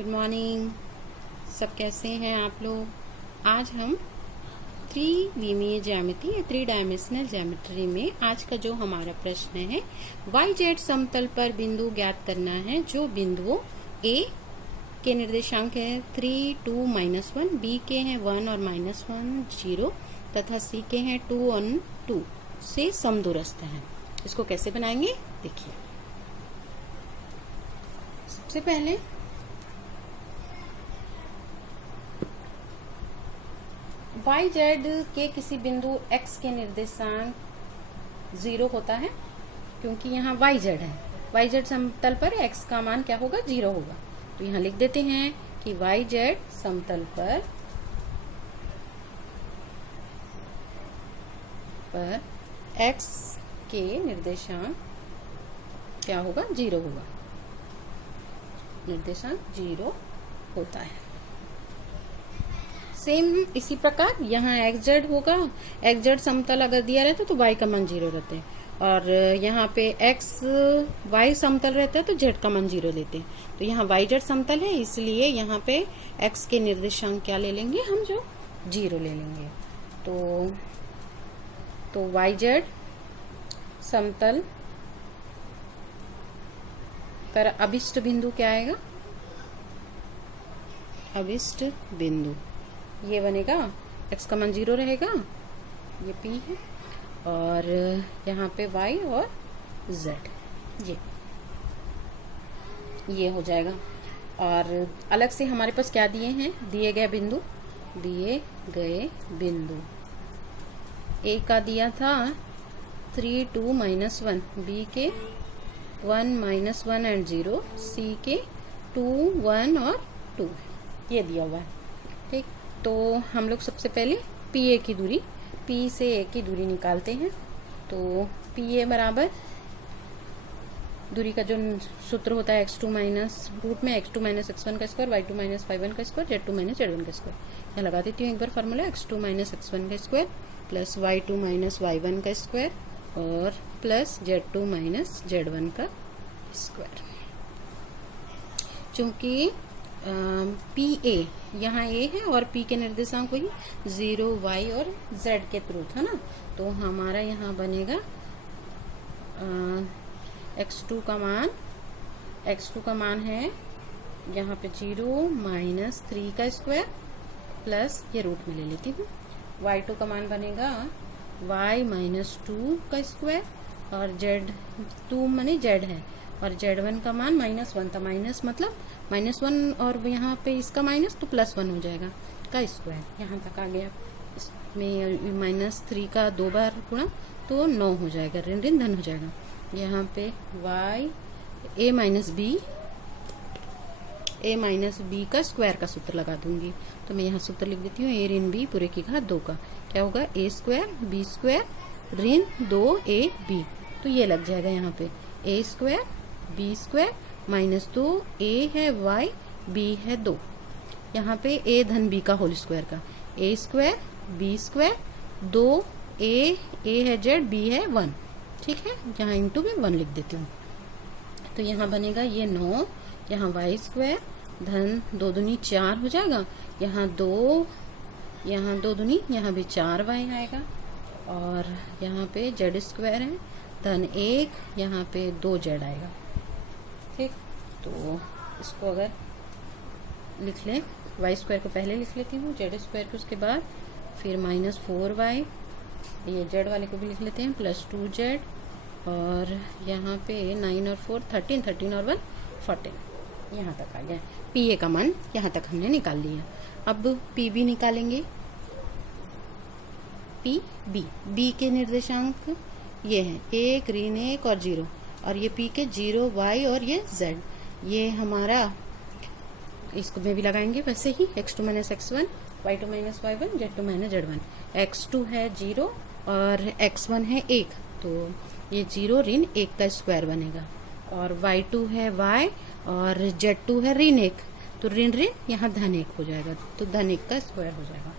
Good morning. सब कैसे हैं आप लोग। आज हम त्रिविमीय ज्यामिति या 3 डायमेंशनल ज्योमेट्री में आज का जो हमारा प्रश्न है, वाई जेड समतल पर बिंदु ज्ञात करना है। जो बिंदुओं ए के निर्देशांक है 3, 2, -1, बी के हैं 1 और -1, 0 तथा सी के हैं 2 और 2 से समदूरस्थ हैं। इसको कैसे बनाएंगे देखिए। सबसे पहले वाई जेड के किसी बिंदु x के निर्देशांक 0 होता है, क्योंकि यहाँ वाई जेड है। वाई जेड समतल पर x का मान क्या होगा, 0 होगा। तो यहाँ लिख देते हैं कि वाई जेड समतल पर x के निर्देशांक क्या होगा, 0 होगा। निर्देशांक 0 होता है। सेम इसी प्रकार यहाँ एक्स जेड होगा। एक्स जेड समतल अगर दिया रहता तो y का मान 0 रहते हैं, और यहाँ पे एक्स वाई समतल रहता है तो z का मान 0 लेते हैं। तो यहाँ वाई जेड समतल है, इसलिए यहाँ पे x के निर्देशांक क्या ले लेंगे हम, जो 0 ले लेंगे। तो वाई जेड समतल पर अभिष्ट बिंदु क्या आएगा, अभिष्ट बिंदु ये बनेगा, x का मान 0 रहेगा, ये p है, और यहाँ पे y और z ये हो जाएगा। और अलग से हमारे पास क्या दिए हैं, दिए गए बिंदु a का दिया था 3, 2, -1, b के 1, -1 एंड 0, c के 2, 1 और 2 ये दिया हुआ है। ठीक, तो हम लोग सबसे पहले पी की दूरी, पी से ए की दूरी निकालते हैं। तो पी ए बराबर दूरी का जो सूत्र होता है x2 माइनस रूट में x2 माइनस x1 का स्क्वायर, y2 माइनस y1 का स्क्वायर, z2 माइनस z1 का स्क्वायर। यहाँ लगा देती हूँ एक बार फार्मूला, x2 माइनस x1 का square plus y2 minus y1 का स्क्वायर और प्लस z2 माइनस z1 का स्क्वायर। चूंकि पी ए यहाँ ए है और पी के निर्देशांक वही 0, y और z के थ्रू था ना, तो हमारा यहाँ बनेगा x2 का मान है यहाँ पे 0 माइनस 3 का स्क्वायर प्लस ये रूट में ले लेती हूँ। y2 का मान बनेगा y माइनस 2 का स्क्वायर और z2 माने z है, और z1 का मान -1 था। माइनस मतलब -1 और यहाँ पे इसका माइनस तो +1 हो जाएगा का स्क्वायर। यहाँ तक आ गया। इसमें -3 का 2 बार गुणा तो 9 हो जाएगा, ऋण ऋण धन हो जाएगा। यहाँ पे a माइनस b का स्क्वायर का सूत्र लगा दूंगी। तो मैं यहाँ सूत्र लिख देती हूँ, a ऋण b पूरे की घात 2 का क्या होगा, a स्क्वायर b स्क्वायर ऋण 2ab। तो ये लग जाएगा यहाँ पे a square b square minus 2, a है y, b है 2। यहाँ पे a धन b का होल स्क्वायर का a square b square 2a है z, b है 1। ठीक है, यहाँ इंटू में 1 लिख देती हूँ। तो यहाँ बनेगा ये 9, यहाँ y स्क्वायर धन 2 दूनी 4 हो जाएगा, यहाँ 2 दूनी यहाँ भी 4y आएगा, और यहाँ पे z स्क्वायर है धन 1, यहाँ पे 2z आएगा। ठीक, तो इसको अगर लिख लें, y स्क्वायर को पहले लिख लेती हूँ, z स्क्वायर को उसके बाद, फिर -4y, ये z वाले को भी लिख लेते हैं, प्लस 2z, और यहाँ पे 9 और 4 13, 13 और 1 14। यहाँ तक आ गया। पी ए का मान यहाँ तक हमने निकाल लिया। अब पी बी निकालेंगे। पी बी के निर्देशांक ये है 1, ऋण 1 और 0, और ये p के 0, y और ये z। ये हमारा, इसको में भी लगाएंगे वैसे ही, x2 minus x1, y2 minus y1, z2 minus z1। x2 है 0 और x1 है 1, तो ये 0 ऋण 1 का स्क्वायर बनेगा, और y2 है y और z2 है ऋण 1, तो ऋण ऋण यहाँ धन 1 हो जाएगा, तो धन 1 का स्क्वायर हो जाएगा।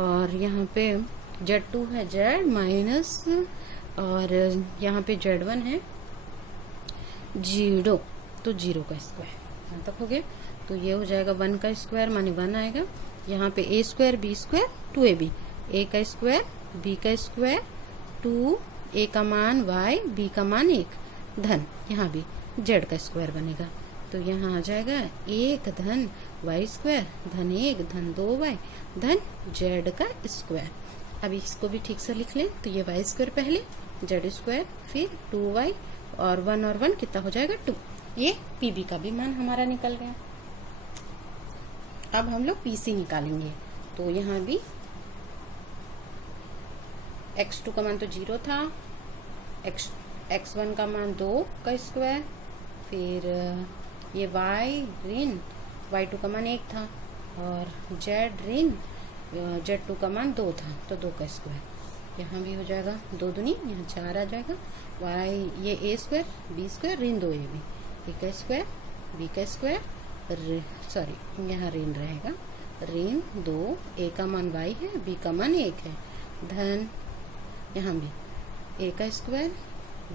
और यहाँ पे z2 है z माइनस, और यहाँ पे z1 है 0, तो 0 का स्क्वायर यहाँ तक हो गया। तो ये हो जाएगा 1 का स्क्वायर माने 1 आएगा। यहाँ पे a square b square 2ab, a का स्क्वायर b का स्क्वायर 2, a का मान y, b का मान 1 धन, यहाँ भी z का स्क्वायर बनेगा। तो यहाँ आ जाएगा 1 धन y स्क्वायर धन 1 धन 2y धन z का स्क्वायर। अब इसको भी ठीक से लिख लें। तो ये y स्क्वायर पहले, z स्क्वायर, फिर 2y और 1 कितना हो जाएगा 2। ये pb का भी मान हमारा निकल गया। अब हम लोग pc निकालेंगे। तो यहाँ भी x2 का मान तो 0 था, x1 का मान 2 का स्क्वायर, फिर ये y ऋण y2 का मान 1 था और z ऋण z2 का मान 2 था, तो 2 का स्क्वायर। यहाँ भी हो जाएगा 2 दूनी, यहाँ 4 आ जाएगा। y ये a स्क्वायर b स्क्वायर ऋण 2ab, a का स्क्वायर b का स्क्वायर, सॉरी यहाँ ऋण रहेगा, ऋण 2, a का मान y है, b का मान 1 है, धन यहाँ भी a का स्क्वायर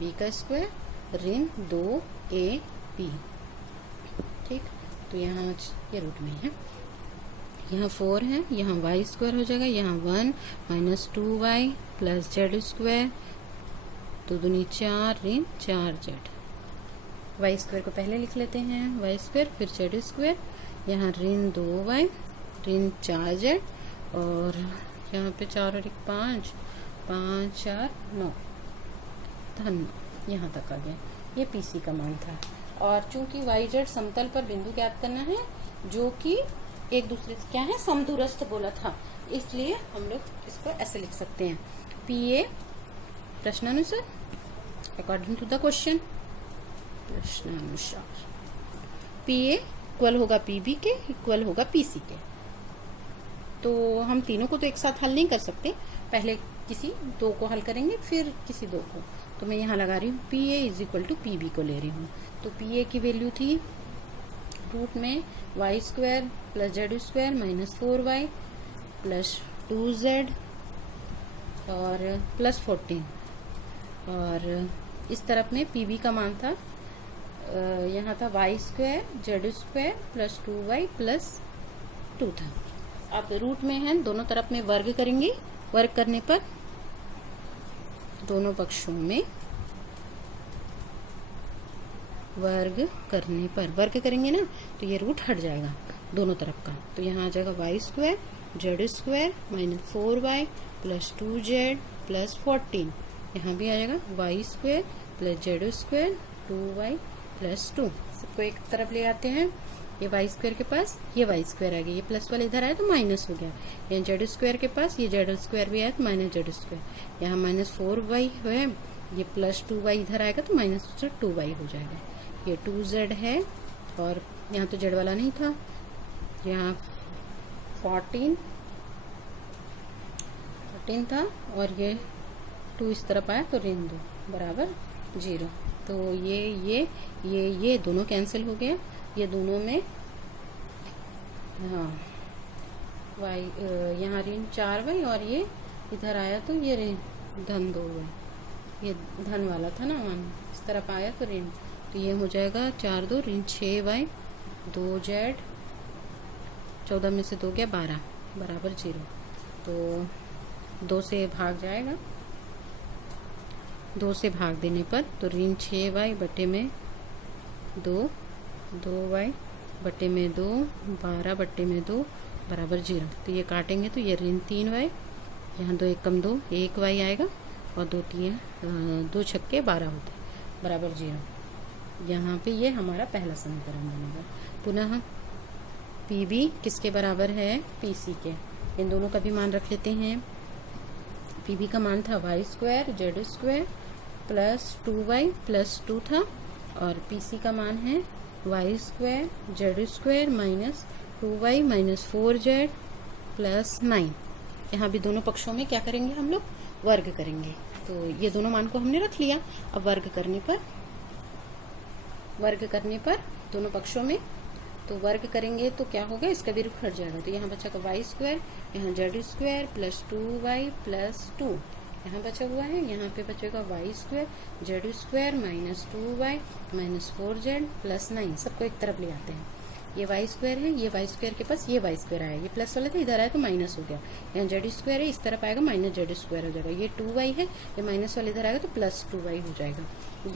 b का स्क्वायर ऋण 2ab। ठीक, तो यहाँ ये रूट में है, यहाँ 4 है, यहाँ y स्क्वायर हो जाएगा, यहाँ 1 minus 2y plus z square, 2 दूनी 4 ऋण 4z। y स्क्वायर को पहले लिख लेते हैं, y स्क्वायर फिर z स्क्वायर, यहाँ ऋण 2y ऋण 4z और यहाँ पे 4 और 1 5, 5 4 9 धन, यहाँ तक आ गया। ये पीसी का मान था। और चूंकि yz समतल पर बिंदु ज्ञात करना है जो कि एक दूसरे से क्या है समदूरस्थ बोला था, इसलिए हम लोग इसको ऐसे लिख सकते हैं। PA प्रश्नानुसार, अकॉर्डिंग टू द क्वेश्चन, प्रश्नानुसार PA इक्वल होगा PB के, इक्वल होगा PC के। तो हम तीनों को तो एक साथ हल नहीं कर सकते, पहले किसी दो को हल करेंगे फिर किसी दो को। तो मैं यहाँ लगा रही हूँ PA is equal to PB को ले रही हूँ। तो PA की वैल्यू थी रूट में y square plus z square minus 4y plus 2z और प्लस 14, और इस तरफ में PB का मान था यहाँ था y square z square plus 2y plus 2 था। अब रूट में है, दोनों तरफ में वर्ग करेंगे, वर्ग करने पर दोनों पक्षों में वर्ग करने पर वर्ग करेंगे ना, तो ये रूट हट जाएगा दोनों तरफ का। तो यहाँ आ जाएगा y square z square minus 4y plus 2z plus 14, यहाँ भी आ जाएगा y square plus z square 2y plus 2। सबको एक तरफ ले आते हैं, ये y स्क्वायर के पास ये y स्क्वायर आ गया, ये प्लस वाला इधर आया तो माइनस हो गया, यहाँ z स्क्वायर के पास ये z स्क्वायर भी आया तो माइनस z स्क्वायर, यहाँ माइनस 4y है, ये प्लस 2y इधर आएगा तो माइनस 2y हो जाएगा। ये 2z है और यहाँ तो z वाला नहीं था, यहाँ 14 था और ये 2 इस तरफ आया तो ऋण 2 बराबर 0। तो ये दोनों कैंसिल हो गया, ये दोनों में हाँ y यहाँ ऋण 4y और ये इधर आया तो ये ऋण धन 2y, ये धन वाला था ना मान, इस तरफ आया तो ऋण, तो ये हो जाएगा 4 2 ऋण 6y 2z, 14 में से 2 गया 12 बराबर 0। तो 2 से भाग जाएगा, 2 से भाग देने पर तो ऋण 6y बटे में 2, 2y बटे में 2, 12 बटे में 2 बराबर 0। तो ये काटेंगे तो ये ऋण 3y, यहाँ 2 1 कम 2 1y आएगा और 2 छक्के 12 होते बराबर 0। यहाँ पे ये हमारा पहला समीकरण बनेगा। पुनः PB किसके बराबर है, PC के। इन दोनों का भी मान रख लेते हैं। PB का मान था y square z square plus 2y plus 2 था, और PC का मान है y square z square minus 2y minus 4z plus 9। यहाँ भी दोनों पक्षों में क्या करेंगे हम लोग, वर्ग करेंगे। तो ये दोनों मान को हमने रख लिया। अब वर्ग करने पर दोनों पक्षों में तो वर्ग करेंगे तो क्या होगा, इसका भी रूट हट जाएगा। तो यहाँ बचा y स्क्वायर, यहाँ z square plus 2y plus 2, यहाँ बचा हुआ है, यहाँ पे बचेगा y square z square minus 2y minus 4z plus 9। सबको एक तरफ ले आते हैं। ये वाई स्क्वायर है, ये वाई स्क्वायर के पास ये वाई स्क्वायर आया, ये प्लस वाला था इधर आया तो माइनस हो गया। यहाँ जेड स्क्वायर है, इस तरफ आएगा माइनस जेड स्क्वायर हो जाएगा। ये 2y है, ये माइनस वाला इधर आएगा तो प्लस 2y हो जाएगा।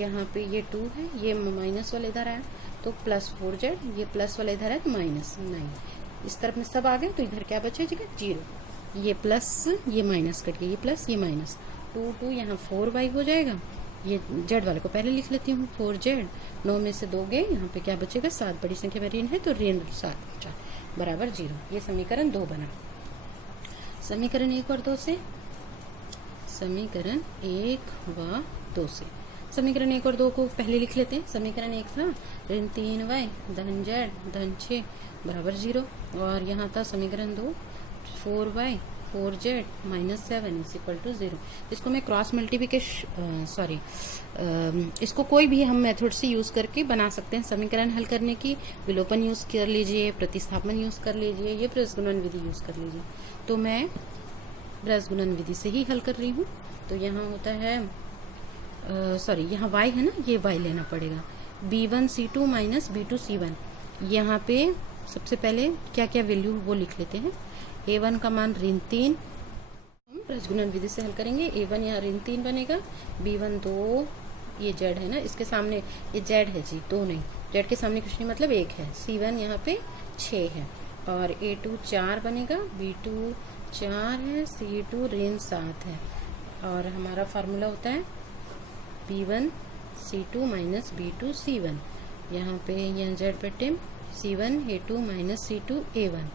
यहाँ पे ये 2 है, ये माइनस वाला इधर आया तो प्लस 4z, ये प्लस वाला इधर आया तो माइनस 9। इस तरफ में सब आ गए तो इधर क्या बचा जगह 0। ये प्लस ये माइनस कट गया, ये प्लस ये माइनस 2 यहाँ 4y हो जाएगा। ये जेड वाले को पहले लिख लेती हूँ 4z, 9 में से 2 गए, यहाँ पे क्या बचेगा 7, बड़ी संख्या में ऋण है तो ऋण 7 बराबर 0। ये समीकरण 2 बना। समीकरण 1 और 2 से, समीकरण 1 व 2 से, समीकरण 1 और 2 को पहले लिख लेते हैं। समीकरण 1 था ऋण 3y धन z धन 6 बराबर 0, और यहाँ था समीकरण 2 4y 4z minus 7 is equal to 0। इसको मैं क्रॉस मल्टीप्लिकेशन इसको कोई भी हम मेथड से यूज करके बना सकते हैं समीकरण हल करने की। विलोपन यूज कर लीजिए, प्रतिस्थापन यूज कर लीजिए, ये बृहस्गुणन विधि यूज कर लीजिए। तो मैं बृहस्गुणन विधि से ही हल कर रही हूँ। तो यहाँ होता है यहाँ y है ना, ये y लेना पड़ेगा। b1 c2 minus b2 c1। यहाँ पे सबसे पहले क्या क्या वैल्यू वो लिख लेते हैं। a1 का मान ऋण 3, हम बृहस्गुणन विधि से हल करेंगे। a1 यहाँ ऋण 3 बनेगा, b1 2, ये z है ना, इसके सामने ये z है जी, 2 नहीं, z के सामने कुछ नहीं मतलब 1 है। c1 यहाँ पे 6 है, और a2 4 बनेगा, b2 4 है, c2 ऋण 7 है, और हमारा फार्मूला होता है b1 c2 minus b2 c1। यहाँ पे यहाँ z बटे c1 a2 minus c2 a1,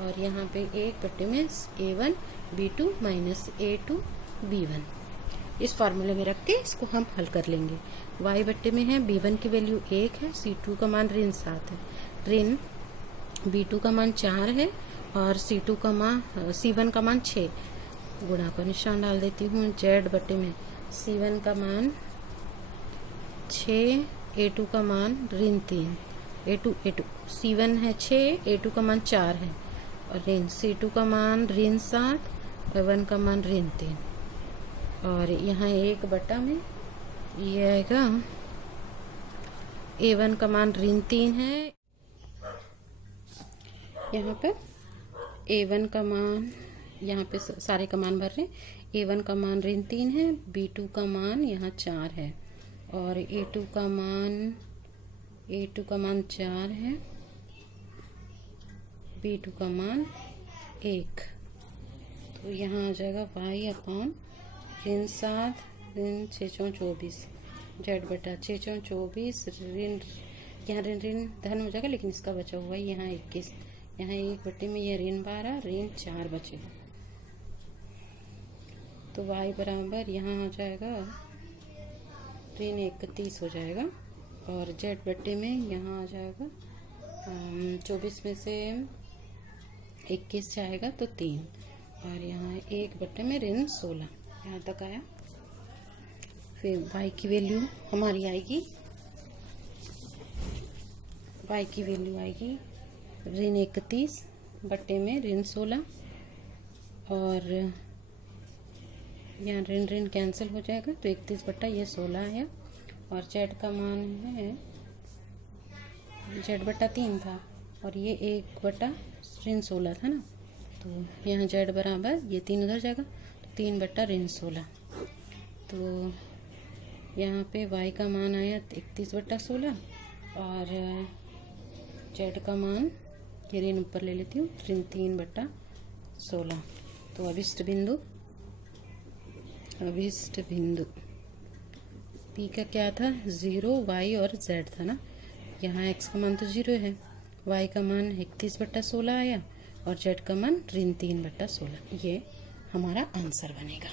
और यहाँ पे 1 बटे में a1 b2 minus a2 b1। इस फार्मूले में रख के इसको हम हल कर लेंगे। y बटे में है b1 की वैल्यू 1 है, c2 का मान ऋण 7 है, ऋण b2 का मान 4 है, और c1 का मान 6। गुणा का निशान डाल देती हूँ। z बटे में c1 का मान 6, a2 का मान ऋण 3, a2 c1 है 6, a2 का मान 4 है, और ऋण c2 का मान ऋण 7, a1 का मान ऋण 3, और यहाँ 1 बटा में ये आएगा a1 का मान ऋण 3 है। यहाँ पर a1 का मान, यहाँ पे सारे का मान भर रहे हैं। a1 का मान ऋण 3 है, b2 का मान यहाँ 4 है, और a2 का मान 4 है, b2 का मान 1। तो यहाँ आ जाएगा y अपॉन ऋण 7 ऋण 6 चौं 24, z बटा 6 चौं 24, ऋण यहाँ ऋण धन हो जाएगा, लेकिन इसका बचा हुआ है यहाँ 21, यहाँ 1 बटे में ये ऋण 12 ऋण 4 बचेगा। तो y बराबर यहाँ आ जाएगा ऋण 31 हो जाएगा, और z बटे में यहाँ आ जाएगा 24 में से 21 जाएगा तो 3, और यहाँ 1 बटे में ऋण 16। यहाँ तक आया। फिर y की वैल्यू हमारी आएगी, y की वैल्यू आएगी ऋण 31 बटे में ऋण 16, और यहाँ ऋण ऋण कैंसिल हो जाएगा तो 31 बटा ये 16 है, और z का मान है z बटा 3 था, और ये 1 बटा ऋण 16 था ना, तो यहाँ z बराबर ये 3 उधर जाएगा तो 3 बटा ऋण 16। तो यहाँ पे y का मान आया 31 बटा 16, और z का मान ये ऋण ऊपर ले लेती हूँ ऋण 3 बटा 16। तो अभिष्ट बिंदु P का क्या था 0, y और z था ना, यहाँ x का मान तो 0 है, y का मान 31 बटा 16 आया, और z का मान ऋण 3 बटा 16। ये हमारा आंसर बनेगा।